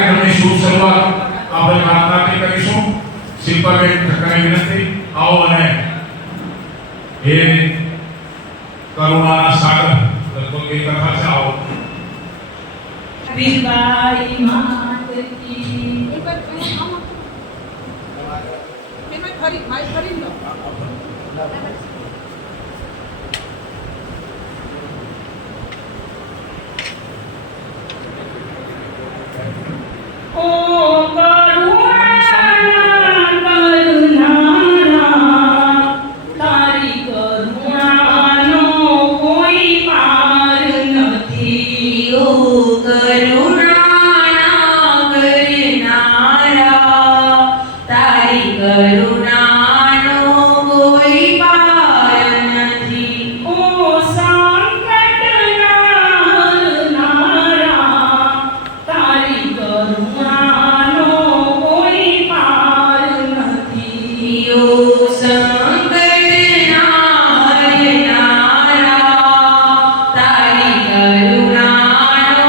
કાર્યક્રમની શુભ શરૂઆત આપણે પ્રાર્થનાથી કરીશું. શિલ્પાબેન ઠક્કરની વિનંતી. આવો અને એ કરુણાના સાગર લગભગ એ કથા છે. આવો વિવાઈ માત કી મેં ખરી માઈ ખરી લો ઓ કરુણા તારી કરુણાનો કોઈ પાર નથી. ઓ કરુણા કરનારા તારી કરુણાનો કોઈ પાર નથી. ઓ સંકટ નારનારા તારી કરુણાનો કોઈ પાર નથી. ઓ સંકટ નારનારા તારી કરુણાનો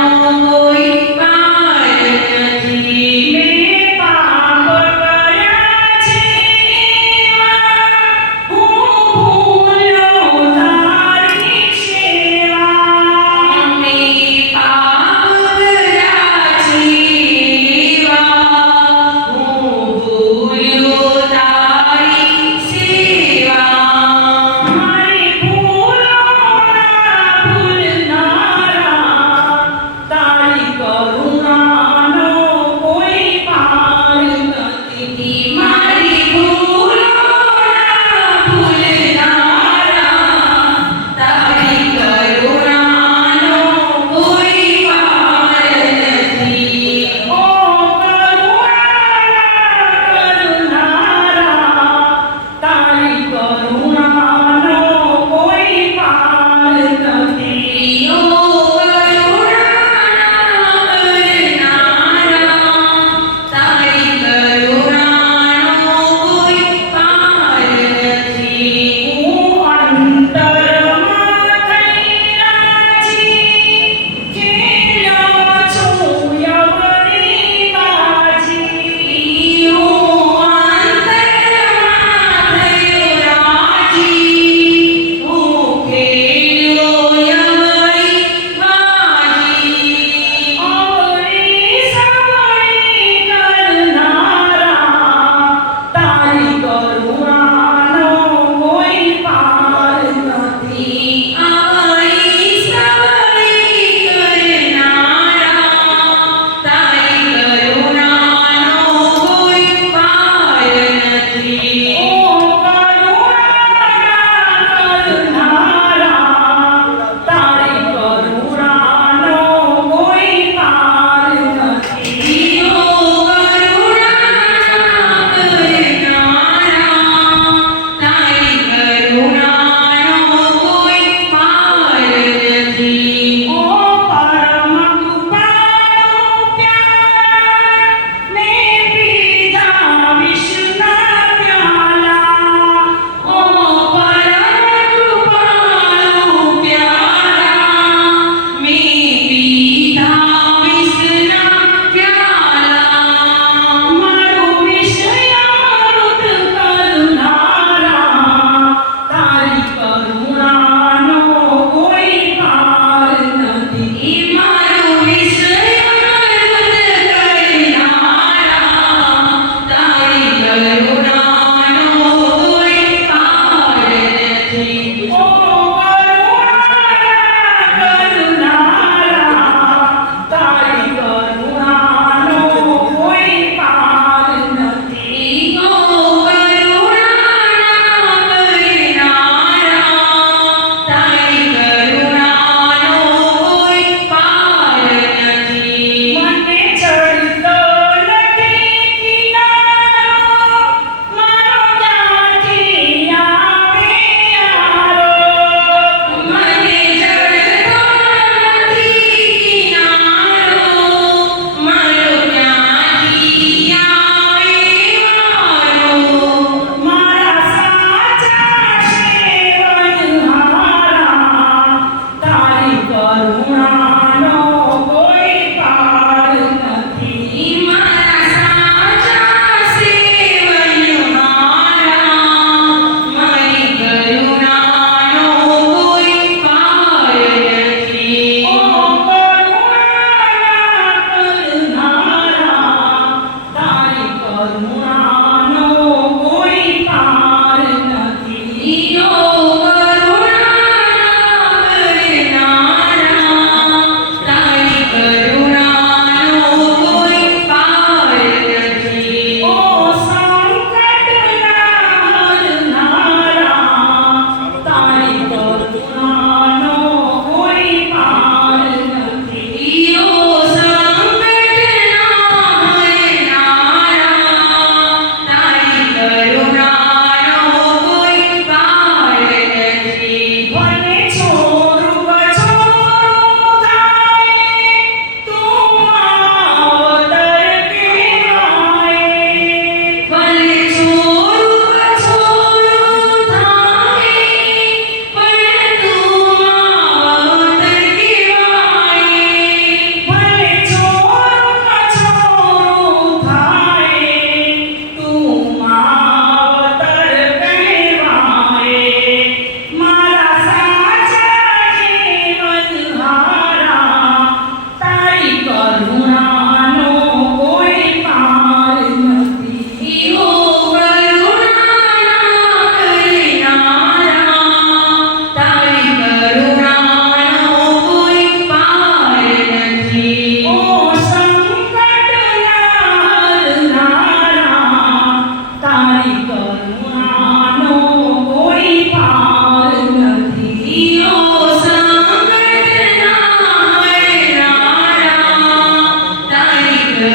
કોઈ પાર નથી. મેં પાપ કર્યા છે હું ભૂલો તારી સેવા. મેં પાપ કર્યા છે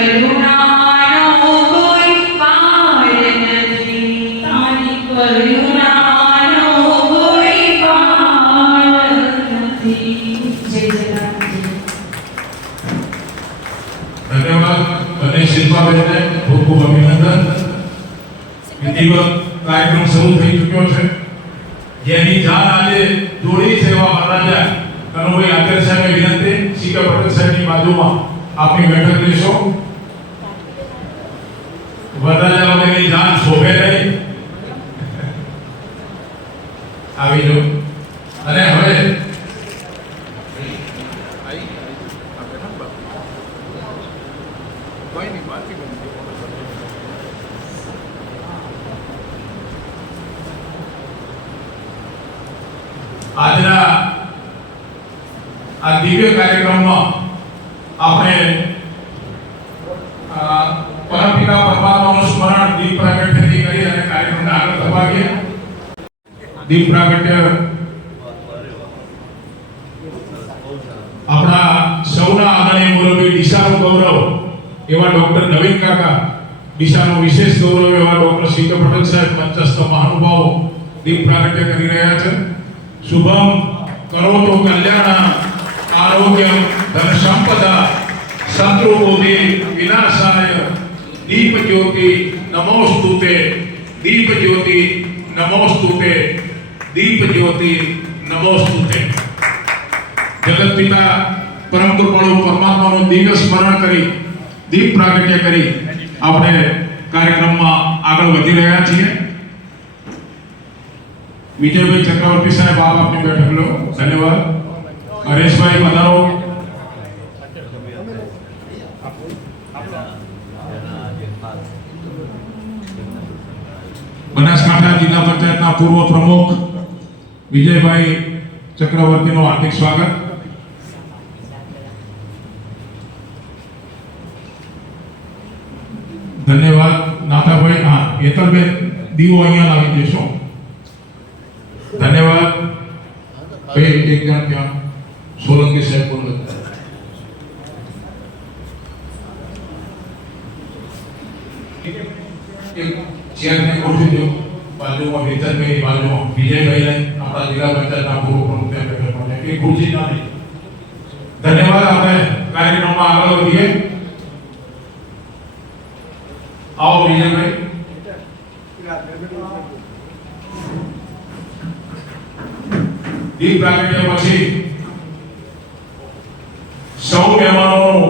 કરુણાનો કોઈ પાર નથી. તારી કરુણાનો કોઈ પાર નથી. જય જગન્નાથ. ધન્યવાદ અને શિલ્પાબેનને ખૂબ ખૂબ અભિનંદન. વિધિવત કાર્યક્રમ શરૂ થઈ ચૂક્યો છે. જેની જાન આજે દોડી છે એવા મહારાજા કનુભાઈ આચાર્ય સાહેબે વિનંતી સીકે પટેલ સાહેબની બાજુમાં આપની બેઠક લેશો. વરરાજા વગેરેની જાન શોભે નહીં. આવી જો અને હવે આજના આ દિવ્ય કાર્યક્રમમાં આપણે પરમપિતા પરમાત્માનું સ્મરણ દીપ પ્રાગટ્યથી કરી અને કાર્યક્રમને આગળ ધપાવીએ. દીપ પ્રાગટ્ય આપણા સૌના આદરણીય મુરબ્બી ડીસાનું ગૌરવ એવા ડોક્ટર નવીન કાકા, ડીસાનું વિશેષ ગૌરવ એવા ડોક્ટર સીકે પટેલ સાહેબ, મંચસ્થ મહાનુભાવો દીપ પ્રાગટ્ય કરી રહ્યા છે. શુભમ કરોતો કલ્યાણ આરોગ્યમ ધન સંપદા શત્રુબુદ્ધિ વિનાશાય દીપ જ્યોતિ નમોસ્તુતે દીપ જ્યોતિ નમોસ્તુતે દીપ જ્યોતિ નમોસ્તુતે. જગત પિતા પરમ કૃપાળુ પરમાત્માનું દિવ્ય સ્મરણ કરી દીપ પ્રાગટ્ય કરી આપણે કાર્યક્રમમાં આગળ વધી રહ્યા છીએ. વિજયભાઈ ચક્રવર્તી સાહેબ આપ આપની બેઠક લો. ધન્યવાદ. હરેશભાઈ પધારો. બનાસકાંઠા જિલ્લા પંચાયતના પૂર્વ પ્રમુખ વિજયભાઈ ચક્રવર્તીનું હાર્દિક સ્વાગત. ધન્યવાદ. નાથાભાઈ હા હેતલબેન દીવો અહીંયા લાવી દેશો. ધન્યવાદ. ભાઈ એક જણ ત્યાં સોલંકી સાહેબ બોલો. એક ચેરને ગોઠવી દો. બાજુમાં હેતલભાઈ, બાજુમાં વિજયભાઈને આપણા જિલ્લા પંચાયતના પૂર્વ પ્રમુખ ત્યાં બેઠા છે. એક ખુરશી ના નહીં. ધન્યવાદ. આપણે કાર્યક્રમમાં આગળ વધીએ. આવો વિજયભાઈ. દીપ પ્રાગટ્ય પછી સૌ મહેમાનોનું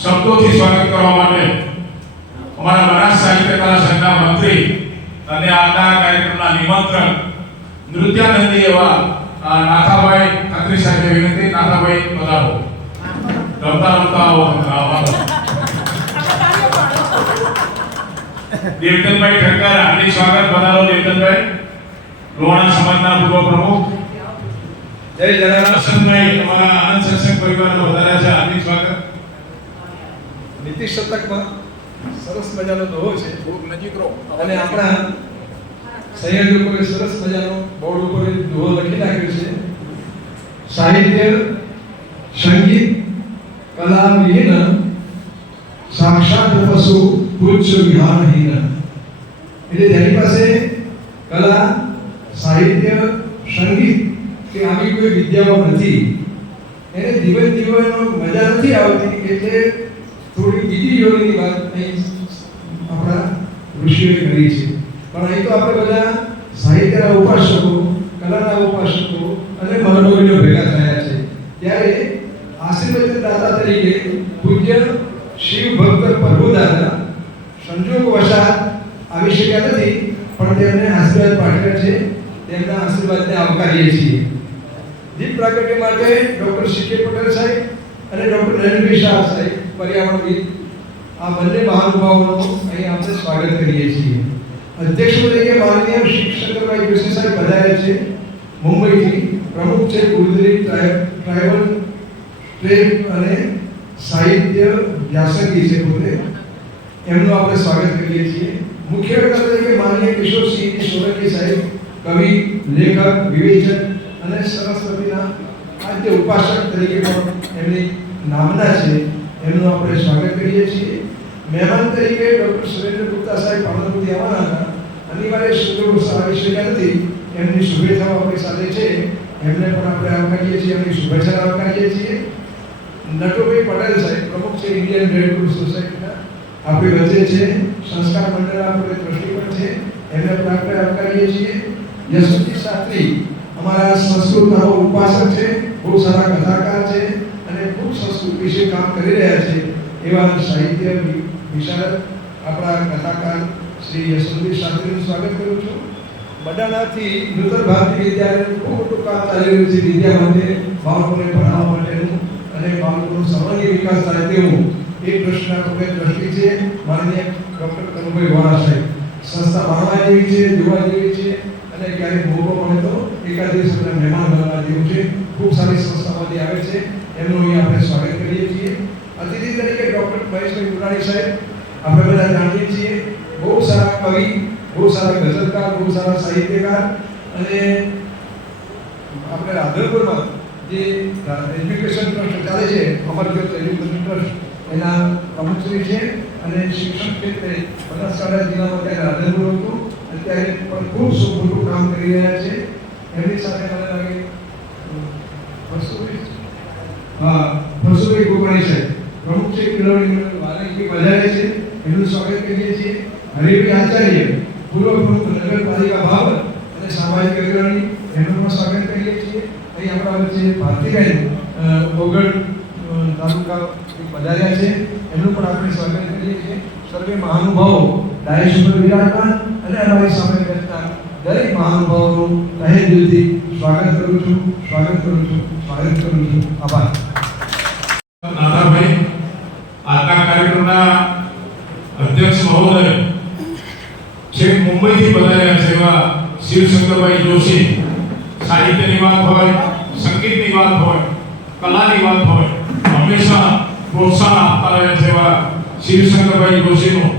શબ્દોથી સ્વાગત કરવા માટે અમારા બનાસ સાહિત્ય કલા સંઘના મંત્રી અને આજના કાર્યક્રમના નિમંત્રક નૃત્યાનંદી એવા નાથાભાઈ ખત્રી સાહેબે વિનંતી. નાથાભાઈ પધારો. રમતા રમતા આવો. દેવતનભાઈ ઠક્કર હાર્દિક સ્વાગત. પધારો દેવતનભાઈ. રોહાણા સમાજના પૂર્વ પ્રમુખ. જય જગન્નાથ. હસનભાઈ તમારા આનંદ સત્સંગ પરિવારનો વધાર્યા છે. હાર્દિક સ્વાગત. નીતિ શતકમાં સરસ મજાનો દોહો છે. ખૂબ નજીક રહો. અને આપણા સંયોજકોએ સરસ મજાનો બોર્ડ ઉપર દોહો લખી નાખ્યો છે. સાહિત્ય સંગીત કલા વિહીન સાક્ષાત પશુ પુચ્છ વિહારહીન. એટલે જેની પાસે કલા સાહિત્ય સંગીત કે આવી કોઈ વિદ્યાઓ નથી એને જીવન જીવવાનો મજા નથી આવતી. એટલે થોડી બીજી યોગની વાત અહીં આપણા ઋષિઓએ કરી છે. પણ અહીં તો આપણે બધા સાહિત્યના ઉપાસકો, કલાના ઉપાસકો અને મહાનુભાવીઓ ભેગા થયા છે. ત્યારે આશીર્વચન દાતા તરીકે પૂજ્ય શિવ ભક્ત પ્રભુદાદા સંજોગવશાત આવી શક્યા નથી, પણ તેમને આશીર્વાદ પાઠવ્યા છે. તેમના આશીર્વાદને આવકારીએ છીએ. દીપ પ્રાગટ્ય માટે ડોક્ટર સીકે પટેલ સાહેબ અને ડોક્ટર નરેન્દ્રભાઈ શાહ સાહેબ પર્યાવરણવિદ આ બંને મહાનુભાવોનું અહીં આપણે સ્વાગત કરીએ છીએ. અધ્યક્ષ તરીકે માનનીય શ્રી શંકરભાઈ જોશી સાહેબ પધાર્યા છે મુંબઈથી. પ્રમુખ છે ગુરુદ્રીપ ટ્રાઇબલ ટ્રેડ અને સાહિત્ય વ્યાસંગી છે પોતે. એમનું આપણે સ્વાગત કરીએ છીએ. મુખ્ય વક્તા તરીકે માનનીય કિશોરસિંહ સોલંકી સાહેબ કવિ, લેખક, વિવેચક અને સરસ્વતીના આદ્ય ઉપાસક તરીકે પણ એમની નામના છે. એમનું આપણે સ્વાગત કરીએ છીએ. મહેમાન તરીકે ડૉક્ટર સુરેન્દ્ર ગુપ્તા સાહેબ પાલનપુરથી આવવાના હતા. અનિવાર્ય સંજોગોસર આવી શક્યા નથી. એમની શુભેચ્છાઓ આપણી સાથે છે. એમને પણ આપણે આવકારીએ છીએ, એમની શુભેચ્છા આવકારીએ છીએ. નટુભાઈ પટેલ સાહેબ પ્રમુખ છે ઇન્ડિયન રેડ ક્રોસ સોસાયટીના, આપણી વચ્ચે છે. સંસ્કાર મંડળના આપણે ટ્રસ્ટી પણ છે, એમને પણ આપણે આવકારીએ છીએ. યશવંતજી શાસ્ત્રી અમારા સંસ્કૃતના ઉપાસક છે, બહુ સારા કથાકાર છે અને ખૂબ સંસ્કૃત વિશે કામ કરી રહ્યા છે. એવા સાહિત્ય વિશારદ આપણા કથાકાર શ્રી યશવંતજી શાસ્ત્રીનું સ્વાગત કરું છું. બડાણાથી નૂતન ભારતી વિદ્યાલયનું ખૂબ મોટું કામ ચાલી રહ્યું છે વિદ્યા માટે, બાળકોને ભણાવવા માટેનું અને બાળકોનો સર્વાંગી વિકાસ થાય તેવું એક ટ્રસ્ટના ટ્રસ્ટી છે માનનીય ડૉક્ટર કનુભાઈ વોરા સાહેબ. સંસ્થા માણવા જેવી છે, જોવા જેવી છે અને ક્યારેક મોકો મળે તો એકાદ દિવસ આપણે મહેમાન બનવા જેવું છે. ખૂબ સારી સંસ્થામાંથી આવે છે, એમનું અહીં આપણે સ્વાગત કરીએ છીએ. અતિથિ તરીકે ડૉક્ટર મહેશભાઈ ગુરાણી સાહેબ આપણે બધા જાણીએ છીએ, બહુ સારા કવિ, બહુ સારા ગઝલકાર, બહુ સારા સાહિત્યકાર અને આપણે રાધનપુરમાં જે એજ્યુકેશન ટ્રસ્ટ ચાલે છે, અમરજ્યોત એજ્યુકેશન ટ્રસ્ટ, એના પ્રમુખશ્રી છે અને શિક્ષણ ક્ષેત્રે બનાસકાંઠા જિલ્લામાં ત્યારે રાધનપુર હતું, અત્યારે પણ ખૂબ મોટું કામ કરી રહ્યા છે. એમની સાથે મને લાગે ફરસુભાઈ ગોપાણી સાહેબ પ્રમુખ છે કેળવણી વાલાકી બજારે છે, એમનું સ્વાગત કરીએ છીએ. હરિભાઈ આચાર્ય પૂર્વ પ્રમુખ નગરપાલિકા બાબત અને સામાજિક અગ્રણી, એમનું પણ સ્વાગત કરીએ છીએ. અહીં આપણા વચ્ચે ભારતીબેન ઓગળ તાલુકા પધાર્યા છે, એમનું પણ આપણે સ્વાગત કરીએ છીએ. સર્વે મહાનુભાવો ડાયસ ઉપર વિરાજમાન અને અમારી સામે બેઠા દરેક મહાનુભાવોનું તહે દિલથી સ્વાગત કરું છું. આભાર. નાથાભાઈ, આજના કાર્યક્રમના અધ્યક્ષ મહોદય છેક મુંબઈથી પધાર્યા છે એવા શિવશંકરભાઈ જોશી, સાહિત્યની વાત હોય, સંગીતની વાત હોય, કલાની વાત હોય, હંમેશા પ્રોત્સાહન આપતા રહ્યા છે એવા શિવશંકરભાઈ જોશીનું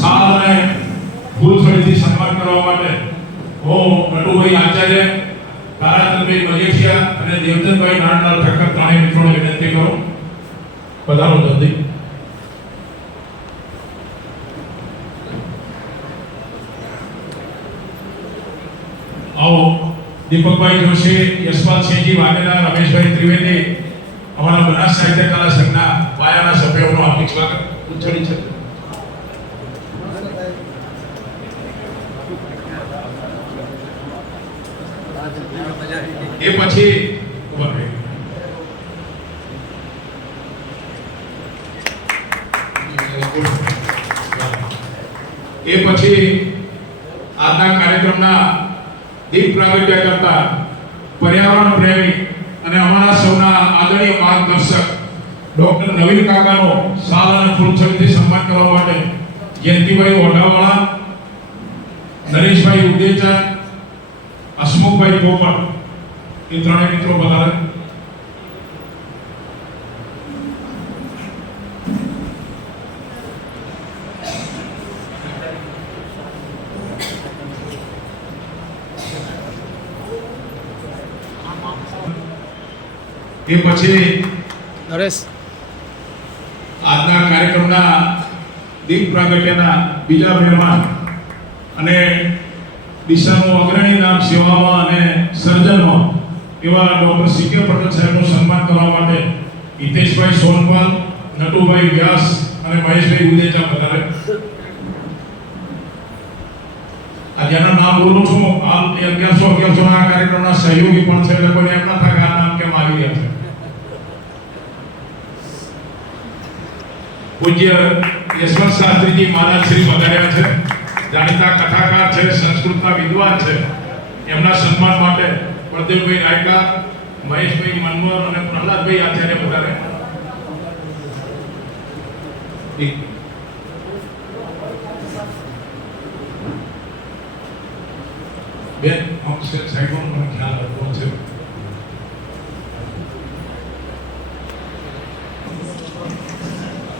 સાલ અને ફૂલછડીથી સન્માન કરવા માટે હું નટુભાઈ આચાર્ય, તારાચંદભાઈ મલેશિયા અને દેવચંદભાઈ નારણલાલ ઠક્કર ત્રણેય મિત્રોને વિનંતી કરું. પધારો જલ્દી. આવો દીપકભાઈ જોશી, યશપાલસિંહજી વાઘેલા, રમેશભાઈ ત્રિવેદી, અમારા બનાસ સાહિત્ય કલા સંઘના પાયાના સભ્યોનું હાર્દિક સ્વાગત. ઉછળી છે. એ પછી આજના કાર્યક્રમના દીપ પ્રાગટ્ય કરતા પર્યાવરણ પ્રેમી અને અમારા સૌના આદરણીય માર્ગદર્શક ડોક્ટર નવીન કાકાનો સાલ અને ફૂલછડીથી સન્માન કરવા માટે જયંતિભાઈ ઓઢાવાળા, નરેશભાઈ ઉદેચા, હસમુખભાઈ પોપટ એ ત્રણેય મિત્રો પધારે. એ પછી નરેશ આજના કાર્યક્રમના દીપ પ્રાગટ્યના બીજા મહેમાન અને દિશાનું અગ્રણી નામ સેવામાં અને સર્જનમાં એવા ડોક્ટર સી.કે. પટેલ સાહેબનું સન્માન કરવા માટે હિતેશભાઈ સોનપાલ, નટુભાઈ વ્યાસ અને મહેશભાઈ ઉદેચા પધારે. આ જેના નામ બોલું છું હાલ 1111 ના કાર્યક્રમના સહયોગી પણ છે, એટલે કોઈ એમ ના થાય આ નામ કેમ આવી રહ્યા છે. પૂજ્ય યશવંત શાસ્ત્રીજી મહારાજ શ્રી પધાર્યા છે, જાણીતા કથાકાર છે, સંસ્કૃતના વિદ્વાન છે. એમના સન્માન માટે પ્રદેવભાઈ રાયકા, મહેશભાઈ મનમોહન અને પ્રહલાદભાઈ આચાર્ય પધારે. બેન સાહેબનો મને ખ્યાલ રાખવો છે.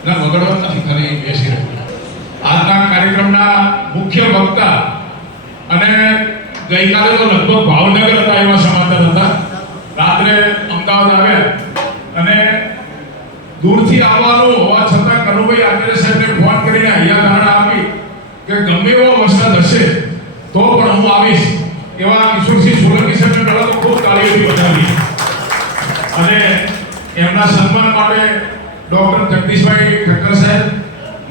વગડવા નથી, ખાલી બેસી રહ્યો. આજના કાર્યક્રમના મુખ્ય વક્તા અને ગઈકાલે તો લગભગ ભાવનગર હતા એવા સમાચાર હતા, રાત્રે અમદાવાદ આવ્યા અને દૂરથી આવવાનું હોવા છતાં કનુભાઈ આચાર્ય સાહેબને ફોન કરી કે ગમે એવો વરસાદ હશે તો પણ હું આવીશ એવા કિશોરસિંહ સોલંકી સાહેબને પહેલા તો ખૂબ તાળીઓથી વધાવી અને એમના સન્માન માટે ડોક્ટર જગદીશભાઈ ઠક્કર સાહેબ,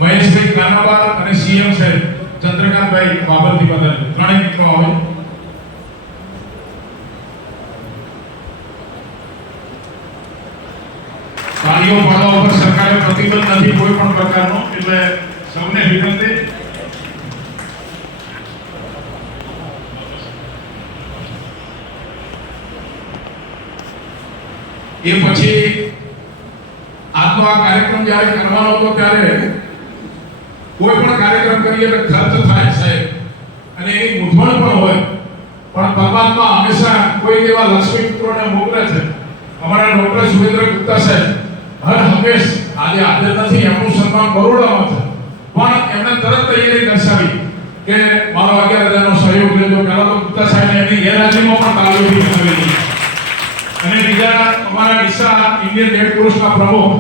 મહેશભાઈ કાનાબાર અને સીએમ સાહેબ ચંદ્રકાંતભાઈ બાબરથી વધારે ત્રણેય મિત્રો આવે. તાળીઓ પાડવા ઉપર સરકારે પ્રતિબંધ નથી કોઈ પણ પ્રકારનો, એટલે સૌને વિનંતી. એ પછી આજનો આ કાર્યક્રમ જ્યારે કરવાનો હતો ત્યારે કોઈ પણ કાર્યક્રમ કરીએ તો ખર્ચ થાય સાહેબ અને એની મૂંઝવણ પણ હોય, પણ પરમાત્મા હંમેશા કોઈ એવા લક્ષ્મી પુત્રોને મોકલે છે. અમારા ડોક્ટર સુરેન્દ્ર ગુપ્તા સાહેબ હર હંમેશ આજે હાજર નથી, એમનું સન્માન બરોડામાં છે, પણ એમને તરત તૈયારી દર્શાવી કે મારો 11,000નો સહયોગ લેજો. પહેલા તો ગુપ્તા સાહેબને એમની ગેરહાજરીમાં પણ તાળીઓથી વધાવેલી. અને બીજા અમારા ડીસા ઇન્ડિયન રેડ ક્રોસના પ્રમુખ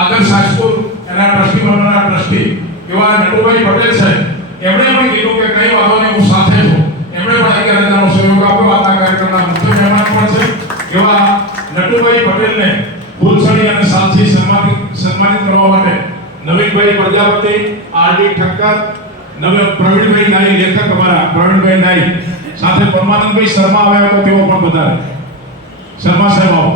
આદર્શ હાઈસ્કૂલ એના ટ્રસ્ટી મંડળના ટ્રસ્ટી એવા નટુભાઈ પટેલ સાહેબ, એમણે પણ કીધું કે કઈ વાંધો નહીં, હું સાથે છું. એમણે પણ 11,000નો સહયોગ આપ્યો. આજના કાર્યક્રમના મુખ્ય મહેમાન પણ છે એવા નટુભાઈ પટેલને ફૂલછડી અને સાલથી સન્માનિત કરવા માટે નવીનભાઈ પ્રજાપતિ, આરડી ઠક્કર, પ્રવીણભાઈ નાઈ, લેખક અમારા પ્રવીણભાઈ નાઈ, સાથે પરમાનંદભાઈ શર્મા આવ્યા તો તેઓ પણ બધા શર્મા સાહેબ આવો.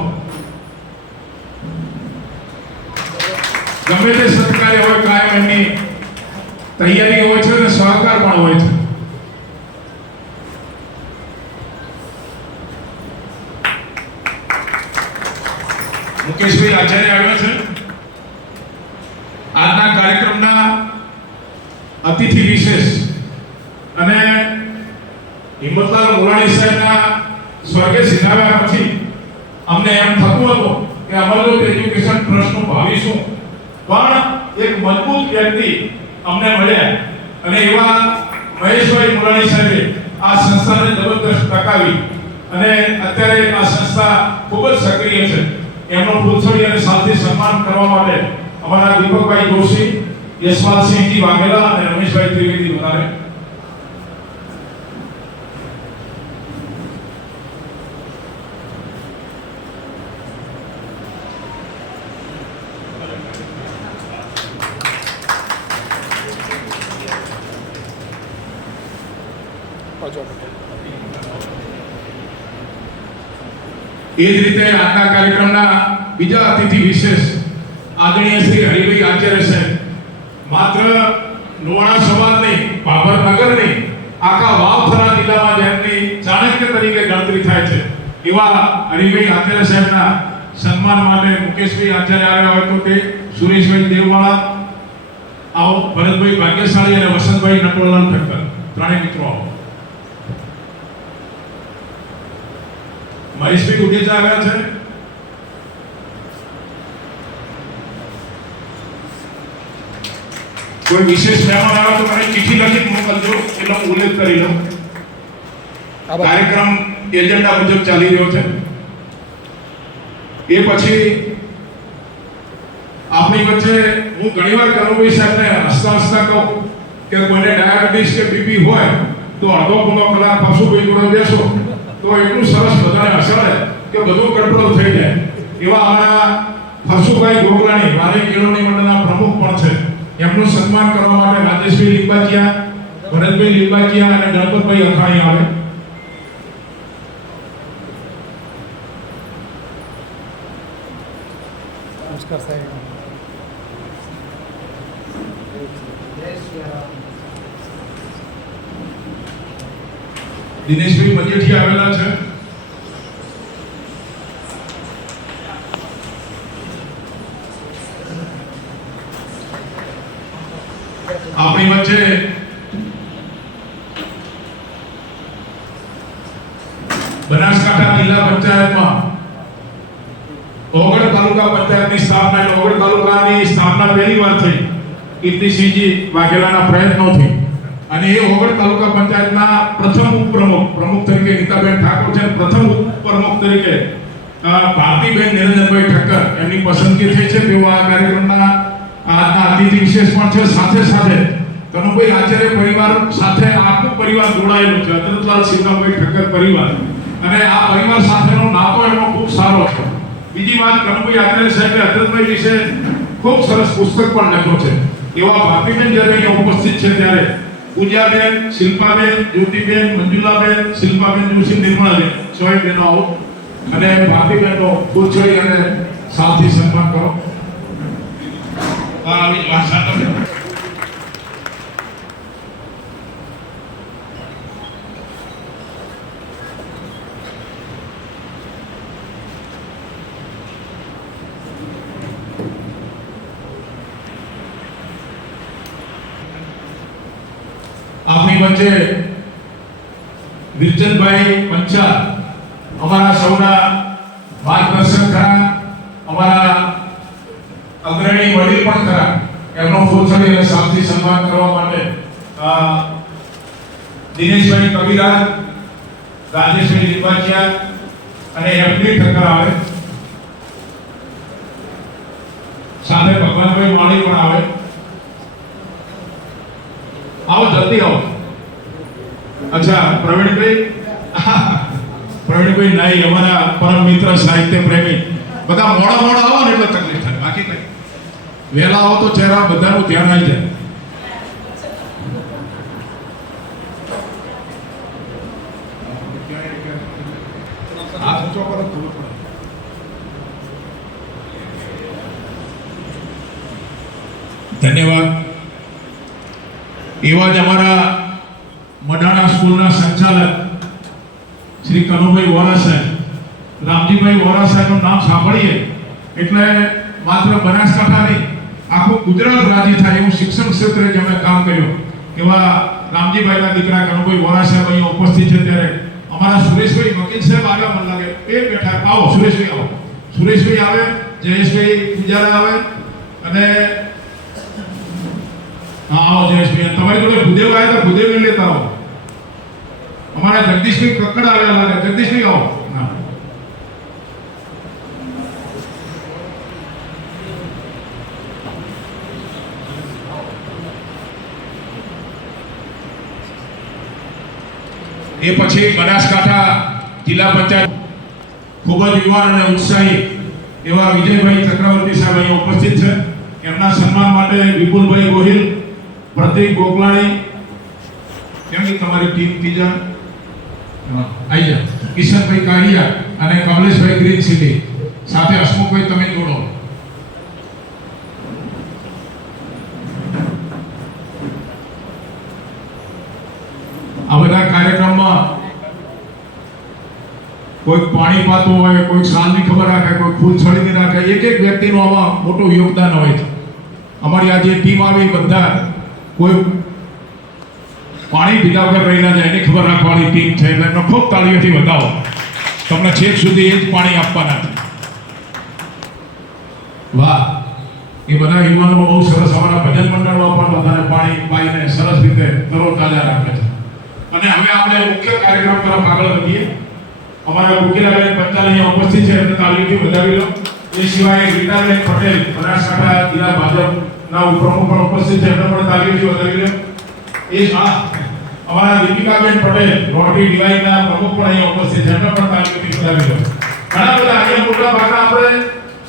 ગમે તે સત્કાર્ય હોય કાયમ એમની તૈયારી હોય છે અને સહકાર પણ હોય છે. મુકેશભાઈ આચાર્ય આવ્યા છે. આજના કાર્યક્રમના અતિથિ વિશેષ અને હિંમતલાલ મુરાણી સાહેબના સ્વર્ગે સિધાવ્યા પછી અમને એમ થતું હતું કે અમરજોત એજ્યુકેશન ટ્રસ્ટનું ભાવિ શું, પણ એક મજબૂત વ્યક્તિ અમને મળ્યા અને એવા મહેશભાઈ મુરાણી સાહેબે આ સંસ્થાને જબરદસ્ત ટકાવી અને અત્યારે આ સંસ્થા ખૂબ જ સક્રિય છે. એમનો ફૂલછડી અને સાલથી સન્માન કરવા માટે અમારા દીપકભાઈ જોશી, યશપાલસિંહજી વાઘેલા અને રમેશભાઈ ત્રિવેદી વધારે. એ જ રીતે આજના કાર્યક્રમના બીજા અતિથિ વિશેષ આદરણીય શ્રી હરિભાઈ આચાર્ય સાહેબ માત્ર લોણા સમાજ નહીં, ભાભર નગર નહીં, આખા વાવથરા જિલ્લામાં જેમની ચાણક્ય તરીકે ગણતરી થાય છે એવા હરિભાઈ આચાર્ય સાહેબના સન્માન માટે મુકેશભાઈ આચાર્ય આવ્યા હોય તો તે સુરેશભાઈ દેવવાળા આવો, ભરતભાઈ ભાગ્યશાળી અને વસંતભાઈ નટવરલાલ ઠક્કર ત્રણેય મિત્રો આવો. મહેશભાઈ ઉડેજા આવ્યા છે. કોઈ વિશેષ મહેમાન આવે તો મને ચિઠ્ઠી લખી મોકલજો, એનો ઉલ્લેખ કરી લઉં. કાર્યક્રમ એજન્ડા મુજબ ચાલી રહ્યો છે. એ પછી આપણી વચ્ચે હું ઘણીવાર કરુભાઈ સાહેબને હસતા હસતા કહું કે કોઈને ડાયાબિટીસ કે બીપી હોય તો અડધો પોણો કલાક પશુભાઈ જોડે બેસો તો એટલું સરસ બધાને હસાડે કે બધું કંટ્રોલ થઈ જાય. એવા અમારા ફરસુભાઈ ગોગલાણી વારી કેળવણી મંડળના પ્રમુખ પણ છે. એમનું સન્માન કરવા માટે રાજેશભાઈ લીંબાચિયા, ભરતભાઈ લીંબાચિયા અને ગણપતભાઈ અખાણી આવે. નમસ્કાર સાહેબ. દિનેશભાઈ મજેઠી આવેલા છે. આપણી વચ્ચે બનાસકાંઠા જિલ્લા પંચાયતમાં ઓગળ તાલુકા પંચાયતની સ્થાપના, એટલે ઓગળ તાલુકાની સ્થાપના પહેલી વાર થઈ કીર્તિસિંહજી વાઘેલાના પ્રયત્નોથી. અને એ ઓગળ તાલુકા પંચાયતના પ્રથમ પ્રમુખ તરીકે નીતાબેન ઠાકોર છે, પ્રથમ ઉપપ્રમુખ તરીકે ભારતીબેન નિરંજનભાઈ ઠક્કર એમની પસંદગી થઈ છે. તેઓ આ કાર્યક્રમના આજના અતિથિ વિશેષ પણ છે. સાથે સાથે કનુભાઈ આચાર્ય પરિવાર સાથે આખું પરિવાર જોડાયેલું છે, અદરતલાલ શિવરામભાઈ ઠક્કર પરિવાર, અને આ પરિવાર સાથેનો નાતો એમનો ખૂબ સારો છે. બીજી વાત, કનુભાઈ આચાર્ય સાહેબે અદરતભાઈ વિશે ખૂબ સરસ પુસ્તક પણ લખ્યો છે. એવા ભારતીબેન જ્યારે અહીંયા ઉપસ્થિત છે ત્યારે પૂજાબેન, શિલ્પાબેન, જ્યોતિબેન, મંજુલાબેન, શિલ્પાબેન જોશી, નિર્મળાબેન, ચોય બહેનો આવો અને ભારતીબેનનો ફૂલ છોડી અને સાલથી સન્માન કરો. આવી ભાષા તમે આપણી વચ્ચે વિરચંદભાઈ પંચાલ અમારા સૌના માર્ગદર્શક ખરા, અમારા અગ્રણી વડીલ પણ ખરા. એમનો ફૂલછડી અને સાલથી સન્માન કરવા માટે દિનેશભાઈ કવિરાજ, રાજેશભાઈ લીંબાચિયા અને એફડી ઠક્કર આવે, સાથે ભગવાનભાઈ માળી પણ આવે. આવો, જલ્દી આવો. અચ્છા, પ્રવીણભાઈ નાઈ, અમારા પરમ મિત્ર, સાહિત્ય પ્રેમી. બધા મોડા આવો ને એટલે તકલીફ થાય, બાકી કઈ વહેલા આવો તો ચહેરા બધાનું ધ્યાન આવી જાય. હાથ ઊંચો કરો, થોડું થોડું. ધન્યવાદ. એવા જ અમારા મડાણા સ્કૂલના સંચાલક શ્રી કનુભાઈ વોરા સાહેબ, રામજીભાઈ વોરા સાહેબનું નામ સાંભળીએ એટલે માત્ર બનાસકાંઠા નહીં, આખું ગુજરાત રાજી થાય એવું શિક્ષણ ક્ષેત્રે જે અમે કામ કર્યું. એવા રામજીભાઈના દીકરા કનુભાઈ વોરા સાહેબ અહીંયા ઉપસ્થિત છે. ત્યારે અમારા સુરેશભાઈ વકીલ સાહેબ આવ્યા, મને લાગે એ બેઠા. આવો સુરેશભાઈ, આવો. સુરેશભાઈ આવે, જયેશભાઈ પૂજારા આવે અને હા, આવો જયેશભાઈ. તમારી જોડે ભૂદેવ આવ્યા હતા, ભૂદેવને લેતા આવો. અમારા જગદીશભાઈ કક્કડ આવેલા લાગે, જગદીશભાઈ આવો. હા, એ પછી બનાસકાંઠા જિલ્લા પંચાયત ખૂબ જ યુવાન અને ઉત્સાહી એવા વિજયભાઈ ચક્રવર્તી સાહેબ અહીંયા ઉપસ્થિત છે. એમના સન્માન માટે વિપુલભાઈ ગોહિલ, પ્રતિક ગોકલાણી, કેમની તમારી ટીમ ત્રીજા આવી જાય, કિશનભાઈ કારિયા અને કમલેશભાઈ ગ્રીન સિટી, સાથે હસમુખભાઈ તમે જોડો. આ બધા કાર્યક્રમમાં કોઈ પાણી પાતું હોય, કોઈ સાલની ખબર રાખે, કોઈ ફૂલ છડીની રાખે, એક એક વ્યક્તિનું આમાં મોટું યોગદાન હોય છે. અમારી આ જે ટીમ આવી, બધા કોઈ પાણી પીધા વગર રહી ના જાય એની ખબર રાખવાની ટીમ છે. એટલે એમને ખૂબ તાળીઓથી વધાવો. તમને છેક સુધી એ જ પાણી આપવાના છે. વાહ, એ બધા યુવાનો બહુ સરસ. અમારા ભજન મંડળમાં પણ બધાને પાણી પાઈને સરસ રીતે તરોતાજા રાખે છે. અને હવે આપણે મુખ્ય કાર્યક્રમ તરફ આગળ વધીએ. અમારા મુખ્યમંત્રી પંચાલ અહીંયા ઉપસ્થિત છે, એટલે તાલીમથી વધાવી લો. એ સિવાય રીટાબેન પટેલ, બનાસકાંઠા જિલ્લા ભાજપના ઉપપ્રમુખ પણ ઉપસ્થિત છે, એમને પણ તાલીમથી વધાવી લો. એ અમારા દીપિકાબેન પટેલ, રોટરી ડિવાઇનના પ્રમુખ પણ અહીંયા ઉપસ્થિત છે, એમને પણ તાલીમથી વધાવી લો. ઘણા બધા અહીંયા મોટા ભાગના આપણે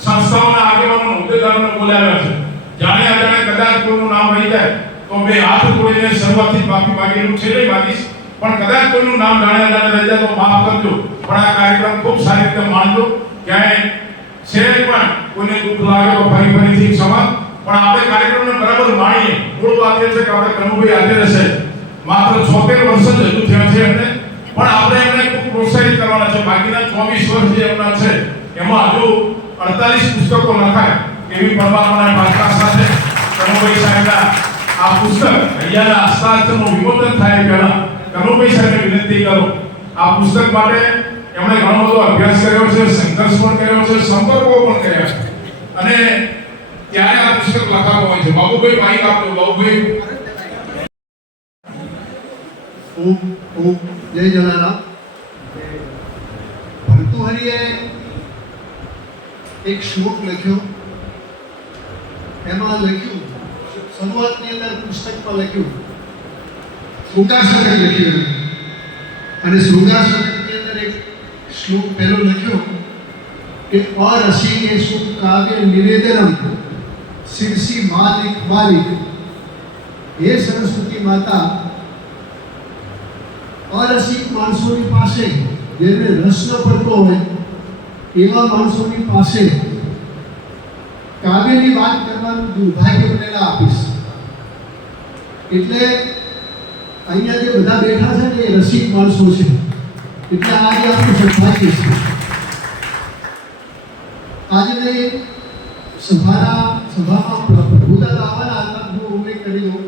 સંસ્થાઓના આગેવાનો, હોદ્દેદારોને બોલાવ્યા છે. જાણે અજાણે કદાચ કોઈનું નામ રહી જાય તો બે હાથ જોડીને શરૂઆતથી જ માફી માંગેલું છે, નહીં માંગીશ, પણ કદાચ કોઈનું નામ જાણે અજાણે રહી જાય તો માફ કરજો. પણ આ કાર્યક્રમ ખૂબ સારી રીતે માનજો. ક્યાંય છે પણ કોઈને દુઃખ લાગે તો ફરીથી ક્ષમા. પણ આપણે કાર્યક્રમને બરાબર માણીએ. મૂળ વાત એ છે કે આપણે કનુભાઈ આચાર્ય છે, માત્ર 76 વર્ષ જ હજુ થયા છે એમને, પણ આપણે એમને ખૂબ પ્રોત્સાહિત કરવાના છે. બાકીના 24 વર્ષ જે એમના છે એમાં હજુ 48 પુસ્તકો લખાય એવી પરમાત્માના પ્રાર્થના સાથે કનુભાઈ સાહેબના આ પુસ્તક અહીંયાના હસ્તાક્ષરનું વિમોચન થાય પહેલા કનુભાઈ સાહેબને વિનંતી કરું. આ પુસ્તક માટે એમણે ઘણો બધો અભ્યાસ કર્યો છે, સંઘર્ષ પણ કર્યો છે, સંપર્કો પણ કર્યા છે, અને ત્યારે આ પુસ્તક લખાતું હોય છે. બાબુભાઈ માઈક આપજો. બાબુભાઈ. જય જલારામ. ભર્તુહરિએ એક શ્લોક લખ્યો, એમાં લખ્યું શરૂઆતની અંદર પુસ્તકમાં લખ્યું શૃંગાર શતક લખ્યું અને શૃંગાર શતકની અંદર એક શ્લોક પહેલો લખ્યો કે અરસિકે સુખ કાવ્ય નિવેદનમ શીર્ષી માલિક માલિક. હે સરસ્વતી માતા, અરસિક માણસોની પાસે, જેને રસ ન પડતો હોય એવા માણસોની પાસે કાવ્યની વાત કરવાનું દુર્ભાગ્ય મને આપીશ. એટલે અહીંયા જે બધા બેઠા છે ને એ રસિક માણસો છે, એટલે આજે આપણું સૌભાગ્ય છે. આજે સભામાં પ્રભુદાદા આવવાના હતા. હું ઉલ્લેખ કરી દઉં,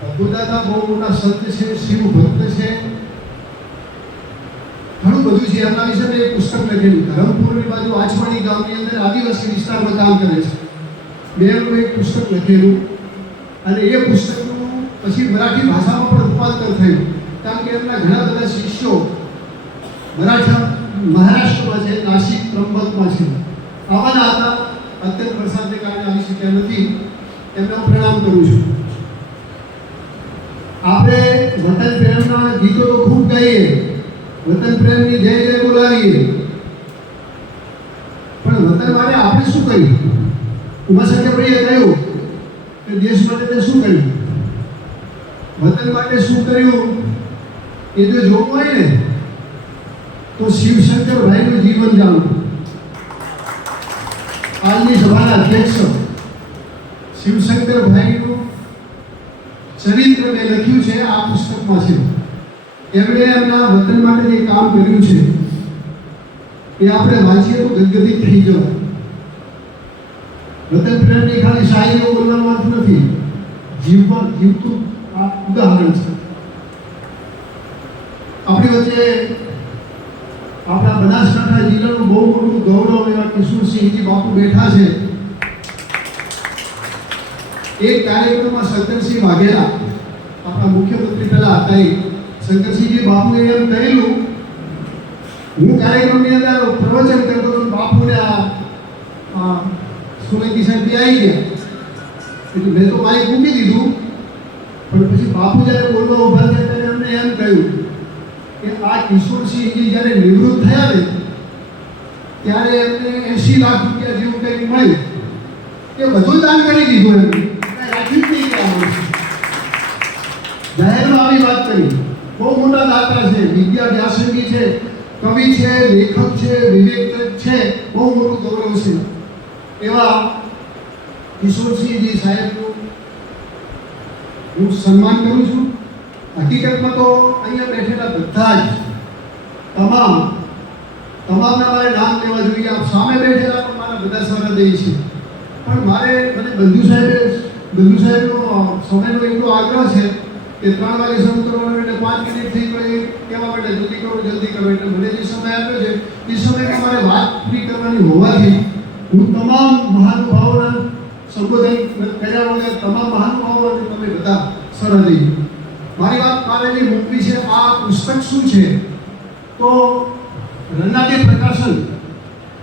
પ્રભુદાદા બહુ મોટા સંત છે, શિવ ભક્ત છે, ઘણું બધું છે. એમના વિશે મેં એક પુસ્તક લખેલું. ધરમપુરની બાજુ આચવાણી ગામની અંદર આદિવાસી વિસ્તારમાં કામ કરે છે. મેં એમનું એક પુસ્તક લખેલું અને એ પુસ્તકનું પછી મરાઠી ભાષામાં પણ રૂપાંતર થયું, કારણ કે એમના ઘણા બધા શિષ્યો મહારાષ્ટ્રમાં છે, નાસિક, ત્રંબકમાં છે. આવવાના હતા, અત્યંત વરસાદને કારણે આવી શક્યા નથી. એમને હું પ્રણામ કરું છું. આપણે વતન પ્રેમના ગીતો તો ખૂબ ગાઈએ, વતન પ્રેમની જય જય બોલાવીએ, પણ વતન માટે આપણે શું કર્યું? ઉમાશંકરભાઈએ કહ્યું કે દેશ માટે તે શું કર્યું, વતન માટે શું કર્યું એ જો જોવું હોય ને તો શિવશંકરભાઈનું જીવન જાણવું. આજની સભાના અધ્યક્ષ શિવશંકરભાઈનું ચરિત્ર મેં લખ્યું છે, આ પુસ્તકમાં છે. એમણે એમના વતન માટે જે કામ કર્યું છે એ આપણે વાંચીએ તો ગદગદિત થઈ જવાય. વતન પ્રેમની ખાલી શાયરીઓ બોલવાનો અર્થ નથી, જીવતું આ ઉદાહરણ છે. આપણી વચ્ચે આપણા બનાસકાંઠા જિલ્લાનું બહુ મોટું ગૌરવ એવા કિશોરસિંહજી બાપુ બેઠા છે. એક કાર્યક્રમમાં શંકરસિંહ વાઘેલા, આપણા મુખ્યમંત્રી પહેલા હતા, શંકરસિંહજી બાપુએ એમ કહેલું, હું કાર્યક્રમની અંદર પ્રવચન કરતો હતો, બાપુને આ સોલંકી સાહેબ આવી ગયા, એટલે મેં તો માઇક મૂકી દીધું. પણ પછી બાપુ જ્યારે બોલવા ઉભા થયા ત્યારે એમને એમ કહ્યું કે આ કિશોરસિંહજી જ્યારે નિવૃત્ત થયા ને ત્યારે એમને 80 લાખ રૂપિયા જેવું કંઈક મળ્યું, એ બધું દાન કરી દીધું. એમને રાખ્યું જ નહીં. જાહેરમાં આવી વાત કરી. બહુ મોટા દાતા છે, વિદ્યા વ્યાસંગી છે, કવિ છે, લેખક છે, વિવેક છે, બહુ મોટું ગૌરવ છે. એવા કિશોરસિંહજી સાહેબનું હું સન્માન કરું છું. હકીકતમાં તો અહીંયા બેઠેલા બધા જ તમામના મારે નામ લેવા જોઈએ. આપ સામે બેઠેલા પણ મારા બધા સહૃદયી છે, પણ મને બંધુ સાહેબનો સમયનો એટલો આગ્રહ છે કે 3 વાગે શરૂ કરવાનો એટલે 5 મિનિટ થઈ ગઈ કહેવા માટે જલ્દી કરો. એટલે મને જે સમય આપ્યો છે એ સમયમાં મારે વાત પૂરી કરવાની હોવાથી હું તમામ મહાનુભાવોના સંબોધન કર્યા વગર તમામ મહાનુભાવો અને તમે બધા સહૃદયી. મારી વાત મારે જે મૂકવી છે, આ પુસ્તક શું છે તો રન્નાદેવ પ્રકાશન,